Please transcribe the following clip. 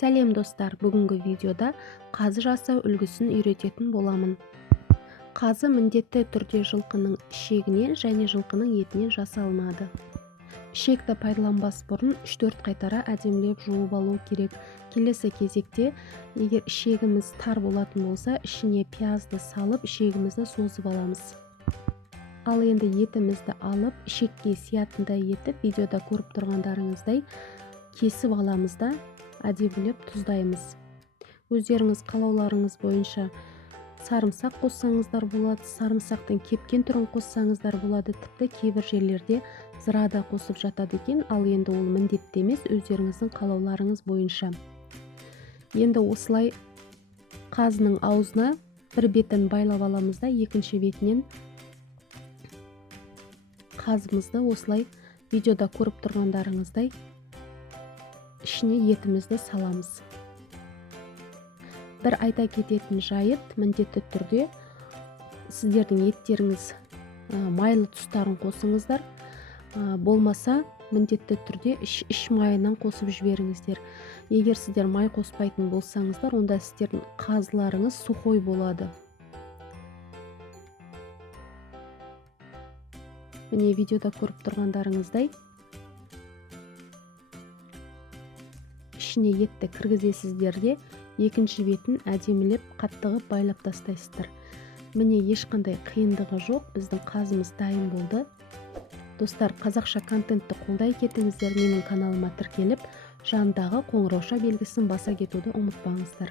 Сәлем достар, бүгінгі видеода қазы жасау үлгісін үйрететін боламын. Қазы міндетті түрде жылқының ішегінен және жылқының етінен жасалынады. Ішекті пайдаланбас бұрын 3-4 қайтара әдемілеп жуып алу керек. Келесі кезекте, егер ішегіміз тар болатын болса, ішіне пиязды салып, ішегімізді созып аламыз. Ал енді етімізді алып, ішекке сиятындай етіп, видеода көріп тұрғандарыңыздай кесіп аламыз да әдемілеп тұздаймыз. Өздеріңіз қалауларыңыз бойынша сарымсақ қоссаңыздар болады, сарымсақтың кепкен түрін қоссаңыздар болады, тіпті кейбір жерлерде зыра да қосып жатады екен, ал енді ол міндетті емес, өздеріңіздің қалауларыңыз бойынша. Енді осылай қазының аузына бір бетін байлап аламыз да, екінші бетінен қазымызды осылай видеода көріп тұрғандарыңыздай ішіне етімізді саламыз. Бір айта кететін жайт, міндетті түрде сіздердің еттеріңіз майлы тұстарын қосыңыздар, болмаса міндетті түрде іш майынан қосып жіберіңіздер. Егер сіздер май қоспайтын болсаңыздар, онда сіздердің қазыларыңыз сухой болады. Міне видеода көріп тұрғандарыңыздай ішіне етті кіргізесіздер де, екінші бетін әдемілеп қаттығып байлап тастайсыздар. Міне ешқандай қиындығы жоқ, біздің қазымыз дайын болды. Достар, қазақша контентті қолдай кетіңіздер, менің каналыма тіркеліп, жанындағы қоңырауша белгісін баса кетуді ұмытпаңыздар.